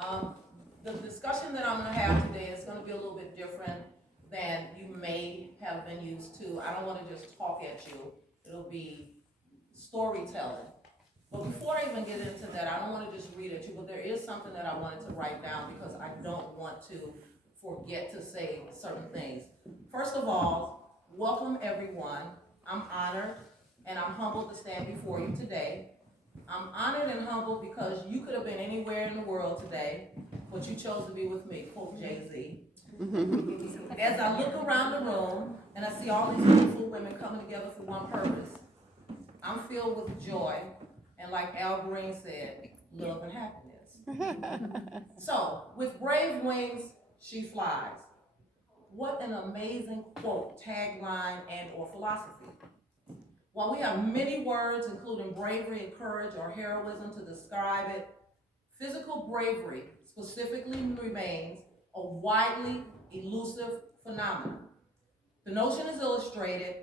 Um, the discussion that I'm gonna have today is gonna be a little bit different than you may have been used to. I don't wanna just talk at you. It'll be storytelling. But before I even get into that, I don't wanna just read at you, but there is something that I wanted to write down because I don't want to forget to say certain things. First of all, welcome everyone. I'm honored and I'm humbled to stand before you today. I'm honored and humbled because you could have been anywhere in the world today, but you chose to be with me, quote Jay-Z. As I look around the room and I see all these beautiful women coming together for one purpose, I'm filled with joy, and like Al Green said, love and happiness. So, with brave wings, she flies. What an amazing quote, tagline, and or philosophy. While we have many words, including bravery and courage or heroism to describe it, physical bravery specifically remains a widely elusive phenomenon. The notion is illustrated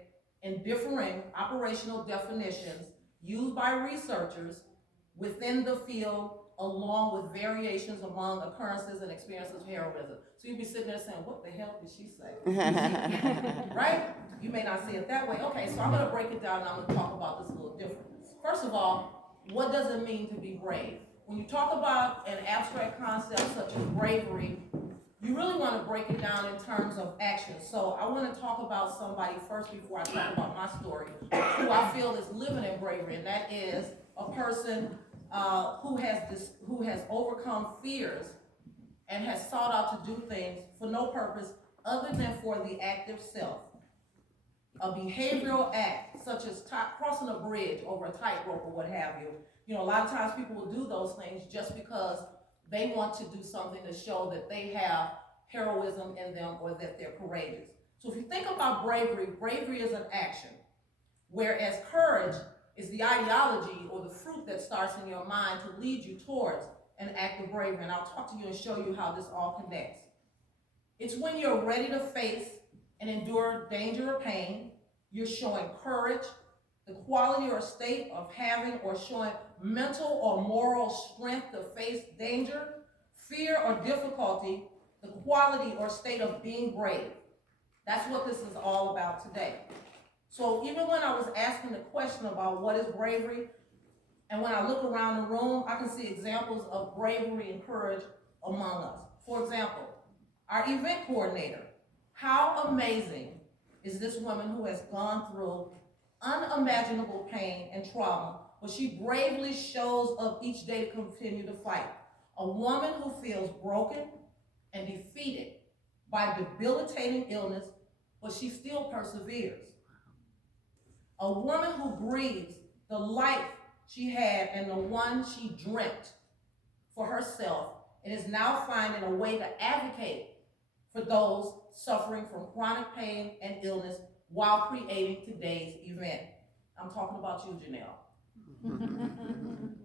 in differing operational definitions used by researchers within the field, along with variations among occurrences and experiences of heroism. So you'd be sitting there saying, what the hell did she say? Right? You may not see it that way. Okay, so I'm gonna break it down and I'm gonna talk about this a little different. First of all, what does it mean to be brave? When you talk about an abstract concept such as bravery, you really want to break it down in terms of action. So I want to talk about somebody first before I talk about my story, who I feel is living in bravery, and that is a person who has overcome fears and has sought out to do things for no purpose other than for the active self. A behavioral act, such as crossing a bridge over a tightrope or what have you. You know, a lot of times people will do those things just because they want to do something to show that they have heroism in them or that they're courageous. So if you think about bravery, bravery is an action, whereas courage is the ideology or the fruit that starts in your mind to lead you towards an act of bravery. And I'll talk to you and show you how this all connects. It's when you're ready to face and endure danger or pain. You're showing courage, the quality or state of having or showing mental or moral strength to face danger, fear, or difficulty, the quality or state of being brave. That's what this is all about today. So even when I was asking the question about what is bravery, and when I look around the room, I can see examples of bravery and courage among us. For example, our event coordinator. How amazing is this woman who has gone through unimaginable pain and trauma, but she bravely shows up each day to continue to fight. A woman who feels broken and defeated by debilitating illness, but she still perseveres. A woman who breathes the life she had and the one she dreamt for herself and is now finding a way to advocate for those suffering from chronic pain and illness while creating today's event. I'm talking about you, Janelle.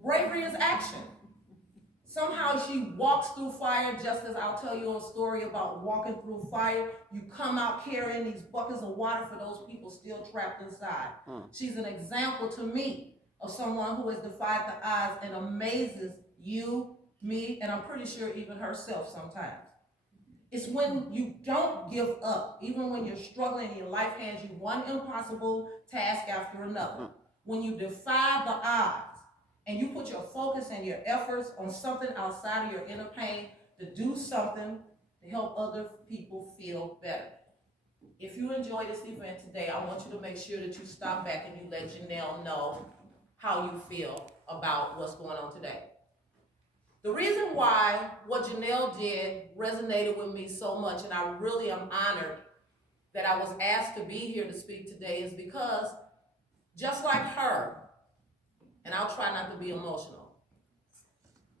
Bravery is action. Somehow she walks through fire, just as I'll tell you a story about walking through fire. You come out carrying these buckets of water for those people still trapped inside. She's an example to me of someone who has defied the odds and amazes you, me, and I'm pretty sure even herself sometimes. It's when you don't give up, even when you're struggling and your life hands you one impossible task after another. When you defy the odds and you put your focus and your efforts on something outside of your inner pain to do something to help other people feel better. If you enjoy this event today, I want you to make sure that you stop back and you let Janelle know how you feel about what's going on today. The reason why what Janelle did resonated with me so much, and I really am honored that I was asked to be here to speak today, is because just like her, and I'll try not to be emotional,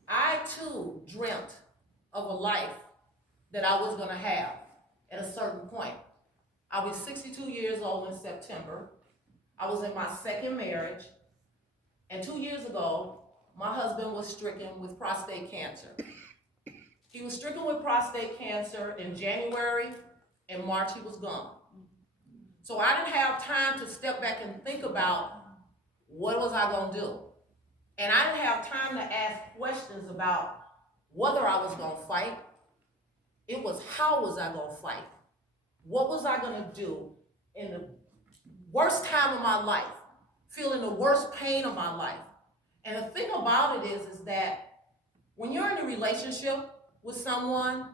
I too dreamt of a life that I was gonna have at a certain point. I'll be 62 years old in September. I was in my second marriage, and 2 years ago, my husband was stricken with prostate cancer. He was stricken with prostate cancer in January. In March, he was gone. So I didn't have time to step back and think about what was I gonna do. And I didn't have time to ask questions about whether I was gonna fight. It was how was I gonna fight? What was I gonna do in the worst time of my life, feeling the worst pain of my life? And the thing about it is that when you're in a relationship with someone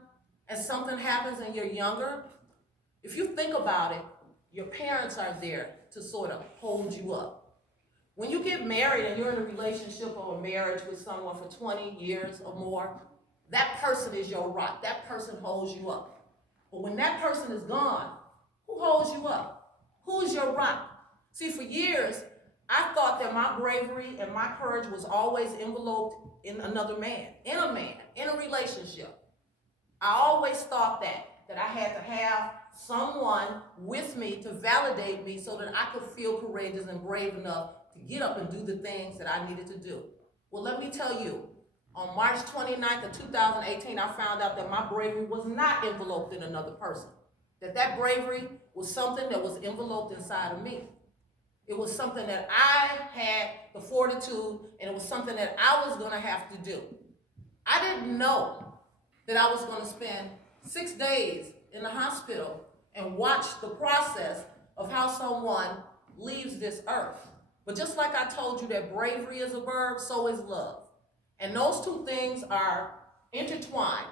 and something happens and you're younger, if you think about it, your parents are there to sort of hold you up. When you get married and you're in a relationship or a marriage with someone for 20 years or more, that person is your rock. That person holds you up. But when that person is gone, who holds you up? Who's your rock? See, for years, I thought that my bravery and my courage was always enveloped in another man, in a relationship. I always thought that I had to have someone with me to validate me so that I could feel courageous and brave enough to get up and do the things that I needed to do. Well, let me tell you, on March 29th of 2018, I found out that my bravery was not enveloped in another person. That bravery was something that was enveloped inside of me. It was something that I had the fortitude, and it was something that I was gonna have to do. I didn't know that I was gonna spend 6 days in the hospital and watch the process of how someone leaves this earth. But just like I told you that bravery is a verb, so is love. And those two things are intertwined.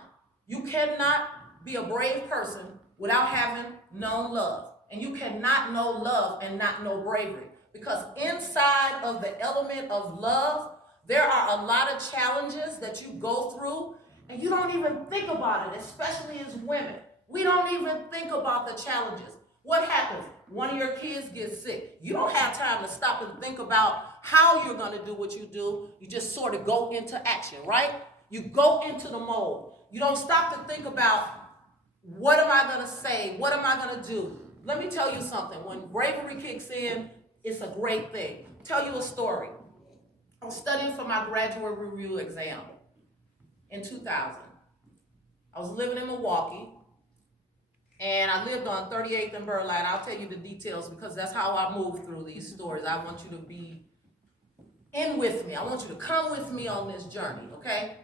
You cannot be a brave person without having known love. And you cannot know love and not know bravery. Because inside of the element of love, there are a lot of challenges that you go through and you don't even think about it, especially as women. We don't even think about the challenges. What happens? One of your kids gets sick. You don't have time to stop and think about how you're going to do what you do. You just sort of go into action, right? You go into the mode. You don't stop to think about, what am I going to say? What am I going to do? Let me tell you something. When bravery kicks in, it's a great thing. Tell you a story. I was studying for my graduate review exam in 2000. I was living in Milwaukee, and I lived on 38th and Burleigh. I'll tell you the details because that's how I move through these stories. I want you to be in with me. I want you to come with me on this journey, okay?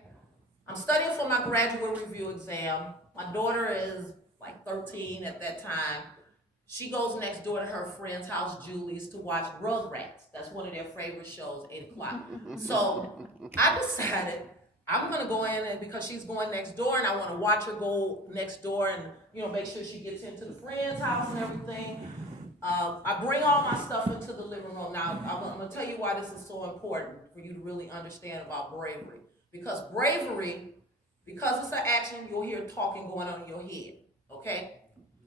I'm studying for my graduate review exam. My daughter is like 13 at that time. She goes next door to her friend's house, Julie's, to watch Rugrats. That's one of their favorite shows, 8 o'clock. So I decided I'm gonna go in, and because she's going next door and I wanna watch her go next door and make sure she gets into the friend's house and everything. I bring all my stuff into the living room. Now, I'm gonna tell you why this is so important for you to really understand about bravery. Because bravery, because it's an action, you'll hear talking going on in your head, okay?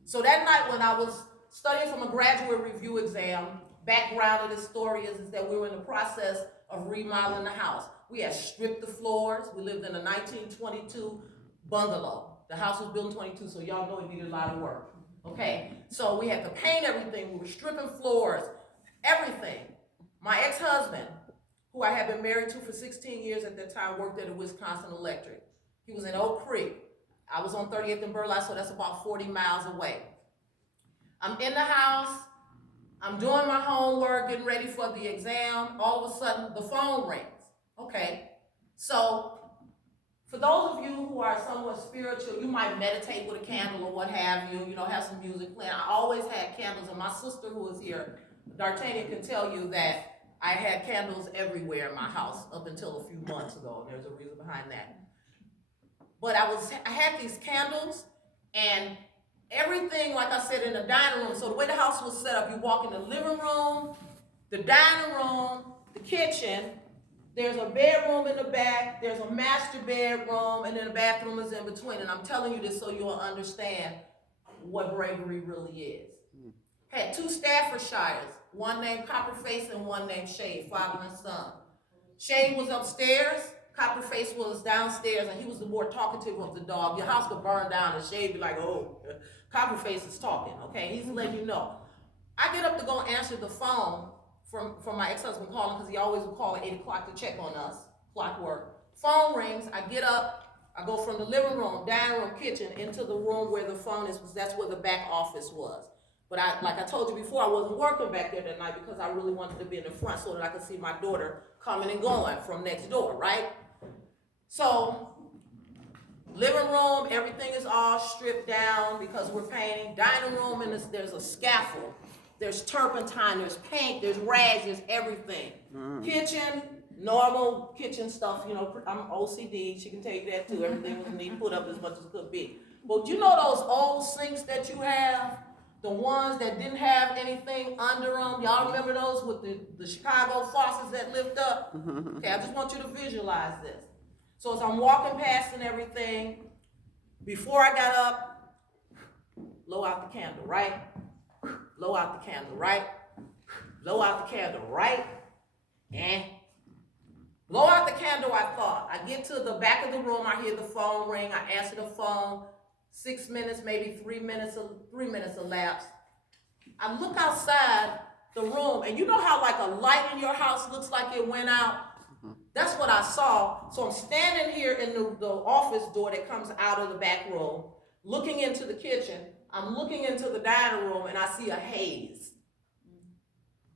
So that night when I was studying for my graduate review exam, background of this story is that we were in the process of remodeling the house. We had stripped the floors. We lived in a 1922 bungalow. The house was built in 22, so y'all know it needed a lot of work. Okay, so we had to paint everything. We were stripping floors, everything. My ex-husband, who I had been married to for 16 years at that time, worked at a Wisconsin Electric. He was in Oak Creek. I was on 30th and Burleigh, so that's about 40 miles away. I'm in the house. I'm doing my homework, getting ready for the exam. All of a sudden, the phone rings. Okay, so for those of you who are somewhat spiritual, you might meditate with a candle or what have you, have some music playing. I always had candles, and my sister who is here, D'Artagnan, can tell you that I had candles everywhere in my house up until a few months ago, and there's a reason behind that. But I had these candles, and everything, like I said, in the dining room. So the way the house was set up, you walk in the living room, the dining room, the kitchen. There's a bedroom in the back, there's a master bedroom, and then the bathroom is in between. And I'm telling you this so you'll understand what bravery really is. Had 2 Staffordshires, one named Copperface and one named Shade, father and son. Shade was upstairs, Copperface was downstairs, and he was the more talkative of the dog. Your house could burn down and Shade be like, oh, Copperface is talking, okay? He's letting you know. I get up to go answer the phone from my ex-husband calling, because he always would call at 8 o'clock to check on us, clockwork. Phone rings, I get up, I go from the living room, dining room, kitchen, into the room where the phone is, because that's where the back office was. But like I told you before, I wasn't working back there that night because I really wanted to be in the front so that I could see my daughter coming and going from next door, right? So Living room, everything is all stripped down because we're painting. Dining room, and there's a scaffold. There's turpentine, there's paint, there's rags, there's everything. Kitchen, normal kitchen stuff, you know, I'm OCD, she can tell you that too. Everything was neat, put up as much as it could be. But you know those old sinks that you have? The ones that didn't have anything under them? Y'all remember those with the Chicago faucets that lift up? Okay, I just want you to visualize this. So as I'm walking past and everything, before I got up, blow out the candle, right? Blow out the candle, right? Blow out the candle, right? And blow out the candle, I thought. I get to the back of the room, I hear the phone ring, I answer the phone, 6 minutes, maybe 3 minutes elapsed. I look outside the room, and you know how like a light in your house looks like it went out? That's what I saw. So I'm standing here in the office door that comes out of the back room, looking into the kitchen. I'm looking into the dining room, and I see a haze.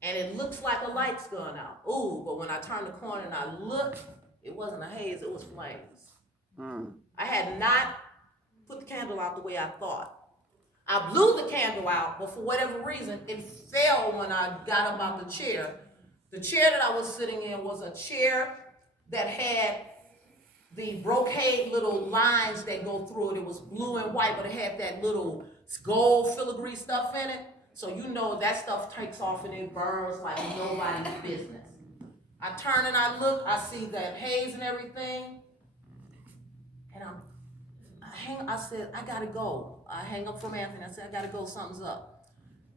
And it looks like a light's gone out. Ooh, but when I turn the corner and I look, it wasn't a haze, it was flames. I had not put the candle out the way I thought. I blew the candle out, but for whatever reason, it fell when I got up out the chair. The chair that I was sitting in was a chair that had the brocade little lines that go through it. It was blue and white, but it had that little gold filigree stuff in it. So you know that stuff takes off and it burns like nobody's business. I turn and I look, I see that haze and everything. And I said, I gotta go. I hang up from Anthony, I said, I gotta go, something's up.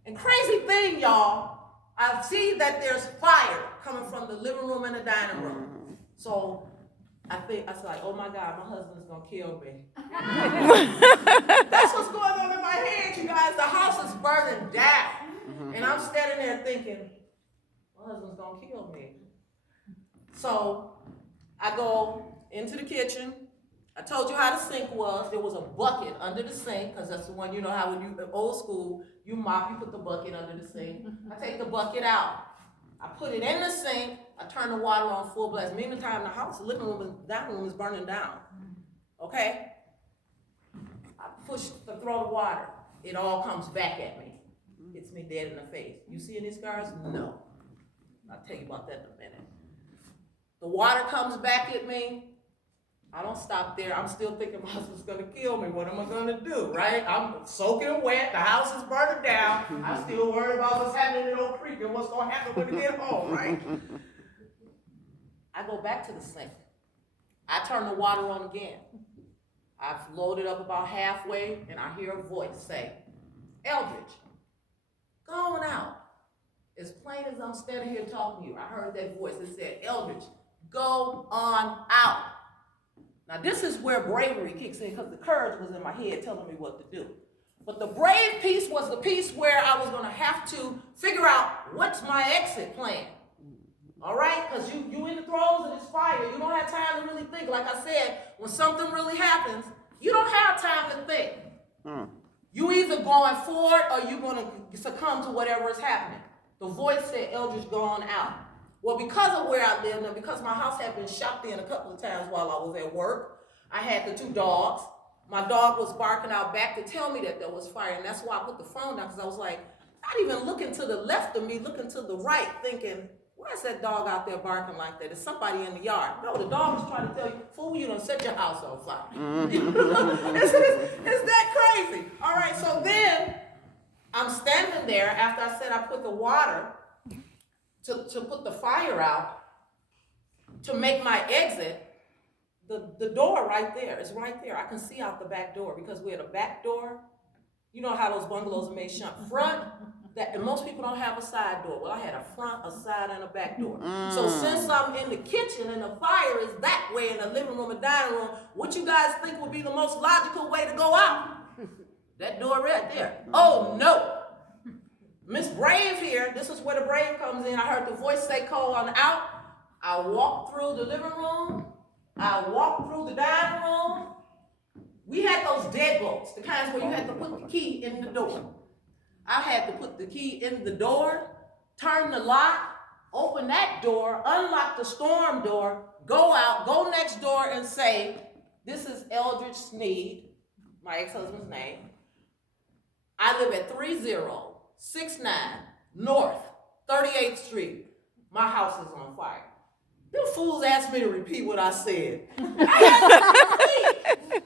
And crazy thing, y'all, I see that there's fire coming from the living room and the dining room. So I was like, oh my God, my husband's gonna kill me. That's what's going on in my head, you guys. The house is burning down. And I'm standing there thinking, my husband's gonna kill me. So I go into the kitchen. I told you how the sink was. There was a bucket under the sink, because that's the one, you know how when you, old school, you mop, you put the bucket under the sink. I take the bucket out. I put it in the sink. I turn the water on full blast. Meantime, the house, the living room and dining room is burning down. Okay? I push to throw the water. It all comes back at me. Hits me dead in the face. You see any scars? No. I'll tell you about that in a minute. The water comes back at me. I don't stop there. I'm still thinking my husband's gonna kill me. What am I gonna do, right? I'm soaking wet. The house is burning down. I'm still worried about what's happening in Oak Creek and what's gonna happen when we get home, right? I go back to the sink. I turn the water on again. I've loaded up about halfway, and I hear a voice say, Eldridge, go on out. As plain as I'm standing here talking to you, I heard that voice that said, Eldridge, go on out. Now this is where bravery kicks in, because the courage was in my head telling me what to do. But the brave piece was the piece where I was gonna have to figure out what's my exit plan. All right, because you in the throes of this fire, you don't have time to really think. Like I said, when something really happens, you don't have time to think. You either going forward or you're gonna succumb to whatever is happening. The voice said, Eldridge, go on out. Well, because of where I live and because my house had been shopped in a couple of times while I was at work, I had the 2 dogs. My dog was barking out back to tell me that there was fire, and that's why I put the phone down, because I was like, not even looking to the left of me, looking to the right, thinking, why is that dog out there barking like that? Is somebody in the yard? No, the dog was trying to tell you, fool, you done set your house on fire. It's that crazy. All right, so then I'm standing there after I said I put the water to put the fire out, to make my exit. The door right there is right there. I can see out the back door, because we had a back door. You know how those bungalows are made front, and most people don't have a side door. Well, I had a front, a side, and a back door. So since I'm in the kitchen and the fire is that way in the living room and dining room, what you guys think would be the most logical way to go out? That door right there. Oh no. Miss Brave here, this is where the brave comes in. I heard the voice say, call on out. I walked through the living room. I walked through the dining room. We had those deadbolts, the kinds where you had to put the key in the door. I had to put the key in the door, turn the lock, open that door, unlock the storm door, go out, go next door and say, This is Eldridge Sneed, my ex-husband's name. I live at 3069 North 38th Street. My house is on fire. Them fools asked me to repeat what I said. I had to repeat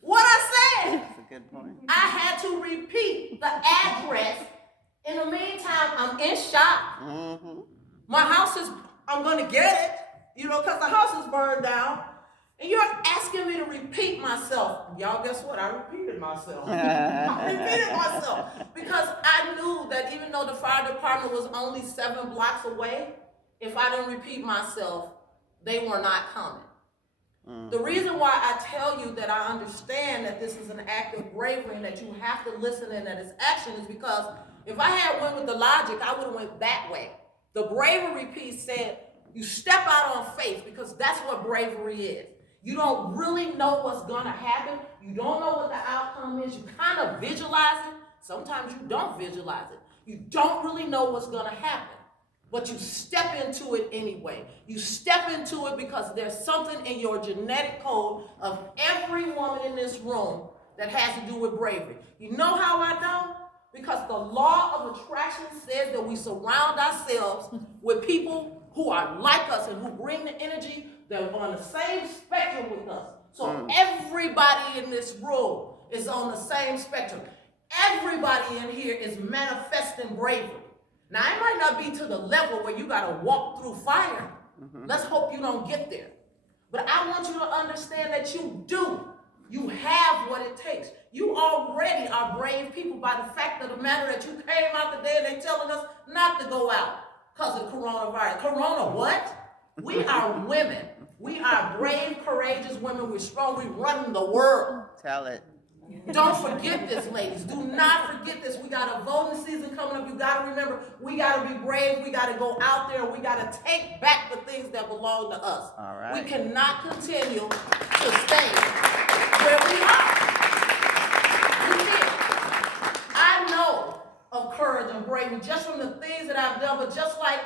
what I said. That's a good point. I had to repeat the address. In the meantime, I'm in shock. Mm-hmm. My house is, I'm gonna get it, because the house is burned down. And you're asking me to repeat myself. Y'all, guess what? I repeated myself. I repeated myself. Because I knew that even though the fire department was only 7 blocks away, if I didn't repeat myself, they were not coming. The reason why I tell you that I understand that this is an act of bravery and that you have to listen and that it's action is because if I had went with the logic, I would have went that way. The bravery piece said you step out on faith because that's what bravery is. You don't really know what's going to happen. You don't know what the outcome is. You kind of visualize it. Sometimes you don't visualize it. You don't really know what's going to happen. But you step into it anyway. You step into it because there's something in your genetic code of every woman in this room that has to do with bravery. You know how I know? Because the law of attraction says that we surround ourselves with people who are like us and who bring the energy that are on the same spectrum with us. So everybody in this room is on the same spectrum. Everybody in here is manifesting bravery. Now, it might not be to the level where you got to walk through fire. Let's hope you don't get there. But I want you to understand that you do. You have what it takes. You already are brave people by the fact of the matter that you came out today and they're telling us not to go out because of coronavirus. Corona what? We are women. We are brave, courageous women. We're strong. We're running the world. Tell it. Don't forget this, ladies. Do not forget this. We got a voting season coming up. You got to remember, we got to be brave. We got to go out there. We got to take back the things that belong to us. All right. We cannot continue to stay where we are. We can't. I know of courage and bravery just from the things that I've done, but just like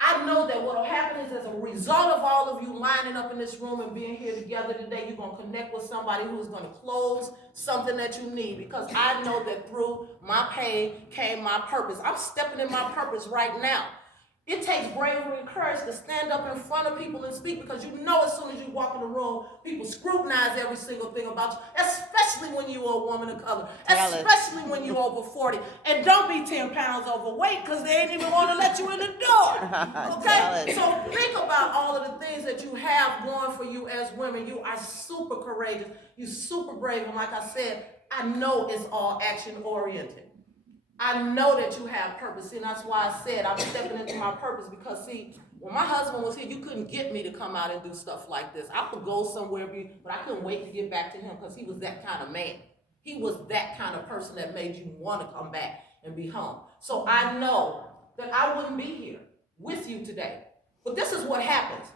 I know that what will happen is as a result of all of you lining up in this room and being here together today, you're going to connect with somebody who's going to close something that you need because I know that through my pain came my purpose. I'm stepping in my purpose right now. It takes bravery and courage to stand up in front of people and speak because you know as soon as you walk in the room, people scrutinize every single thing about you, especially when you're a woman of color, especially when you're over 40. And don't be 10 pounds overweight because they ain't even want to let you in the door. Okay? So think about all of the things that you have going for you as women. You are super courageous. You're super brave. And like I said, I know it's all action oriented. I know that you have purpose. And that's why I said I'm stepping into my purpose because, see, when my husband was here, you couldn't get me to come out and do stuff like this. I could go somewhere, but I couldn't wait to get back to him because he was that kind of man. He was that kind of person that made you want to come back and be home. So I know that I wouldn't be here with you today. But this is what happens.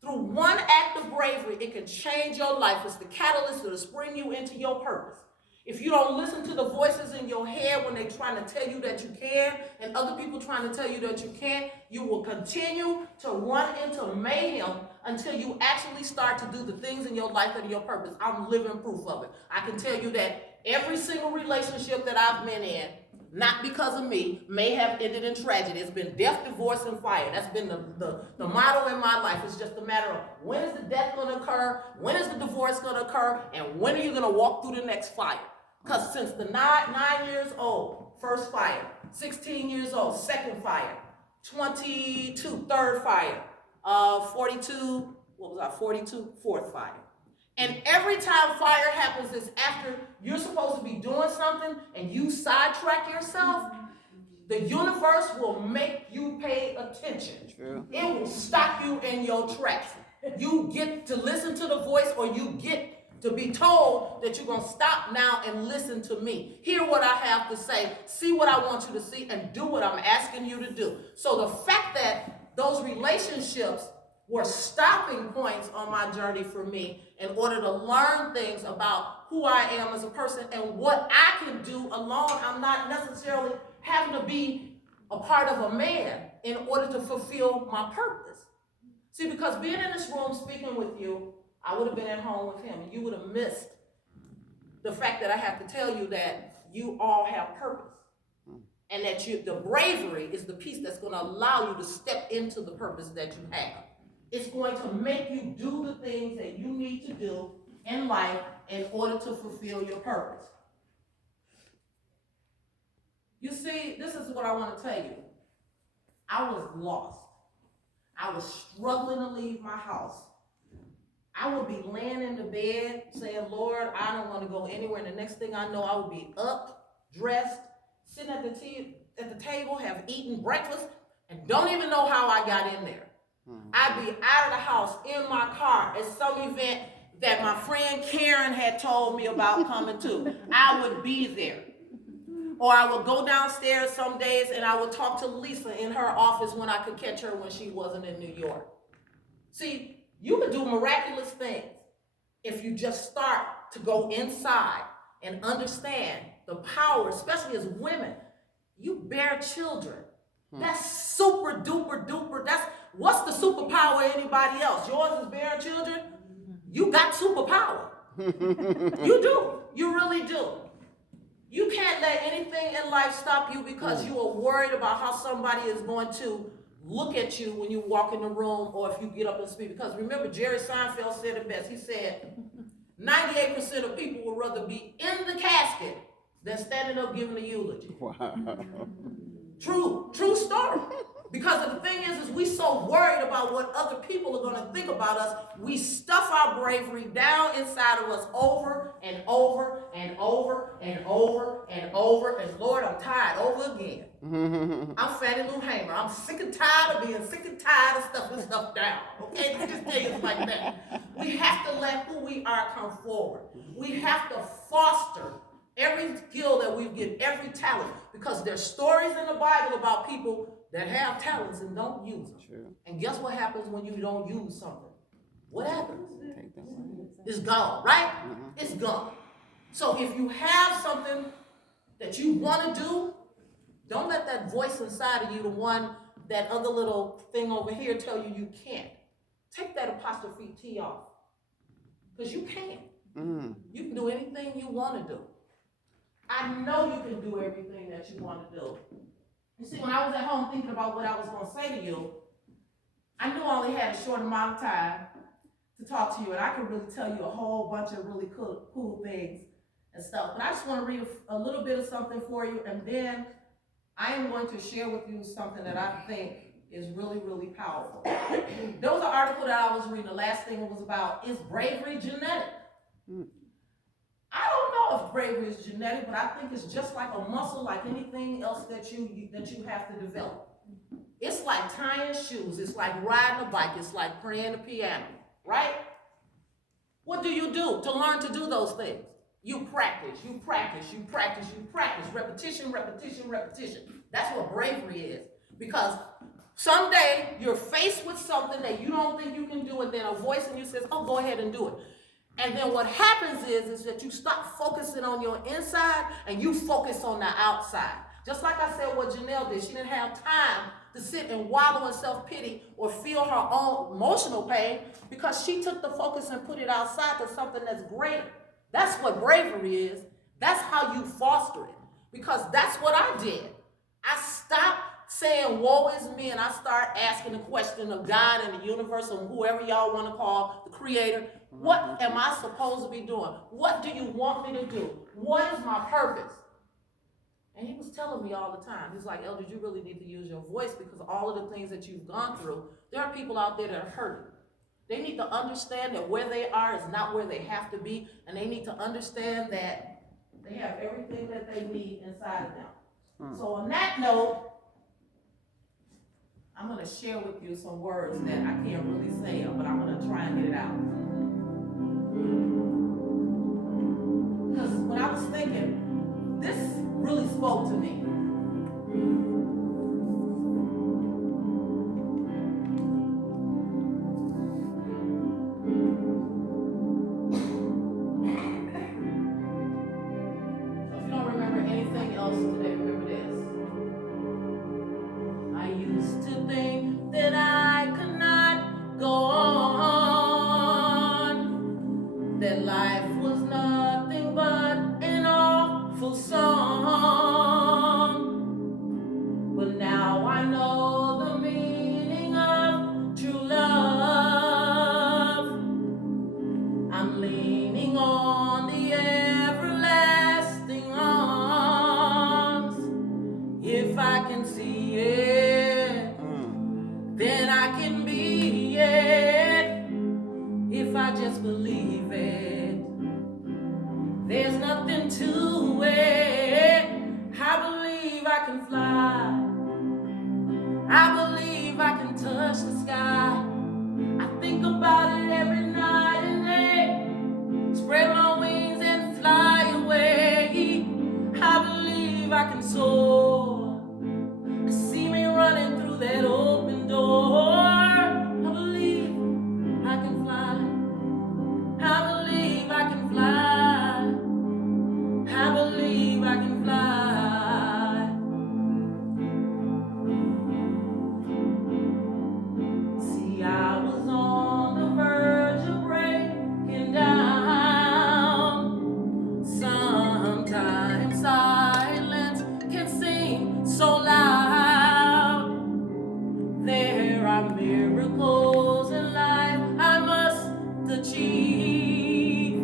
Through one act of bravery, it can change your life. It's the catalyst to spring you into your purpose. If you don't listen to the voices in your head when they're trying to tell you that you can and other people trying to tell you that you can't, you will continue to run into mayhem until you actually start to do the things in your life that are your purpose. I'm living proof of it. I can tell you that every single relationship that I've been in, not because of me, may have ended in tragedy. It's been death, divorce, and fire. That's been the motto in my life. It's just a matter of when is the death going to occur, when is the divorce going to occur, and when are you going to walk through the next fire? Because since the 9 years old, first fire, 16 years old, second fire, 22, third fire, 42, 42, fourth fire. And every time fire happens is after you're supposed to be doing something and you sidetrack yourself, the universe will make you pay attention. True. It will stop you in your tracks. You get to listen to the voice or you get to be told that you're going to stop now and listen to me. Hear what I have to say. See what I want you to see and do what I'm asking you to do. So the fact that those relationships were stopping points on my journey for me in order to learn things about who I am as a person and what I can do alone. I'm not necessarily having to be a part of a man in order to fulfill my purpose. See, because being in this room speaking with you, I would have been at home with him, and you would have missed the fact that I have to tell you that you all have purpose. And that the bravery is the piece that's going to allow you to step into the purpose that you have. It's going to make you do the things that you need to do in life in order to fulfill your purpose. You see, this is what I want to tell you. I was lost. I was struggling to leave my house. I would be laying in the bed saying, Lord, I don't want to go anywhere. And the next thing I know, I would be up, dressed, sitting at the table, have eaten breakfast, and don't even know how I got in there. I'd be out of the house in my car at some event that my friend Karen had told me about coming to. I would be there. Or I would go downstairs some days and I would talk to Lisa in her office when I could catch her when she wasn't in New York. See, you can do miraculous things if you just start to go inside and understand the power, especially as women. You bear children. That's super duper duper. That's what's the superpower of anybody else? Yours is bearing children. You got superpower. You do. You really do. You can't let anything in life stop you because you are worried about how somebody is going to look at you when you walk in the room or if you get up and speak. Because remember, Jerry Seinfeld said it best. He said, 98% of people would rather be in the casket than standing up giving a eulogy. Wow. True story. Because the thing is we so worried about what other people are going to think about us, we stuff our bravery down inside of us over and over and over and over and over. And Lord, I'm tired over again. I'm Fannie Lou Hamer. I'm sick and tired of being sick and tired of stuffing stuff down. Okay, let me just tell you it's like that. We have to let who we are come forward. We have to foster every skill that we get, every talent, because there's stories in the Bible about people that have talents and don't use them. True. And guess what happens when you don't use something? What happens? It's gone, right? It's gone. So if you have something that you want to do, don't let that voice inside of you, the one, that other little thing over here tell you you can't. Take that apostrophe T off. Because you can. You can do anything you want to do. I know you can do everything that you want to do. You see, when I was at home thinking about what I was going to say to you, I knew I only had a short amount of time to talk to you, and I could really tell you a whole bunch of really cool things and stuff. But I just want to read a little bit of something for you, and then I am going to share with you something that I think is really, really powerful. There was an article that I was reading. The last thing it was about, is bravery genetic? I don't know if bravery is genetic, but I think it's just like a muscle, like anything else that you have to develop. It's like tying shoes. It's like riding a bike. It's like playing the piano, right? What do you do to learn to do those things? You practice, you practice, you practice, you practice. Repetition, repetition, repetition. That's what bravery is. Because someday you're faced with something that you don't think you can do, and then a voice in you says, oh, go ahead and do it. And then what happens is that you stop focusing on your inside and you focus on the outside. Just like I said what Janelle did. She didn't have time to sit and wallow in self-pity or feel her own emotional pain because she took the focus and put it outside to something that's greater. That's what bravery is. That's how you foster it. Because that's what I did. I stopped saying, woe is me, and I start asking the question of God and the universe and whoever y'all want to call the creator. What am I supposed to be doing? What do you want me to do? What is my purpose? And he was telling me all the time. He's like, Elder, you really need to use your voice because all of the things that you've gone through, there are people out there that are hurting. They need to understand that where they are is not where they have to be, and they need to understand that they have everything that they need inside of them. So on that note, I'm going to share with you some words that I can't really say them, but I'm going to try and get it out. Because when I was thinking, this really spoke to me. So if you don't remember anything else today, remember this. I used to think that I could not go on. song, but now I know the meaning of true love. I'm leaning on the everlasting arms. If I can see it, then I can be it. If I just believe it, there's nothing to it. I believe I can fly. I believe I can touch the sky. I think about it every night and day. Spread my wings and fly away. I believe I can soar. See me running through that open door. I believe I can fly. I believe I can fly. I believe I can fly. See, I was on the verge of breaking down. Sometimes silence can seem so loud. There are miracles in life I must achieve.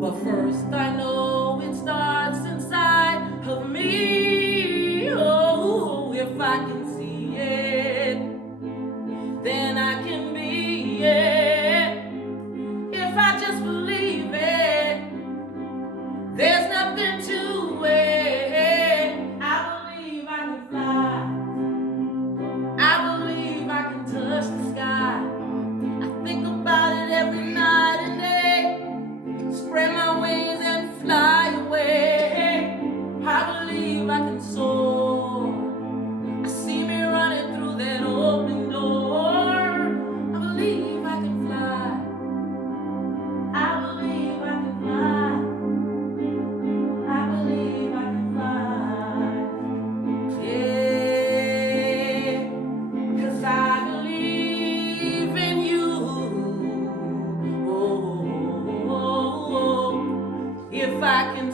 But first I know it starts inside of me. Oh, if I can see it, then I can be it. If I just believe it, there's nothing to it. I believe I can fly. I believe I can touch the sky. I think about it every night and day. Spread my wings and fly away. I believe I can soar. I see me running through that open door. I believe I can fly. I believe I can fly. I believe I can fly. Yeah, 'cause I believe in you. Oh, if I can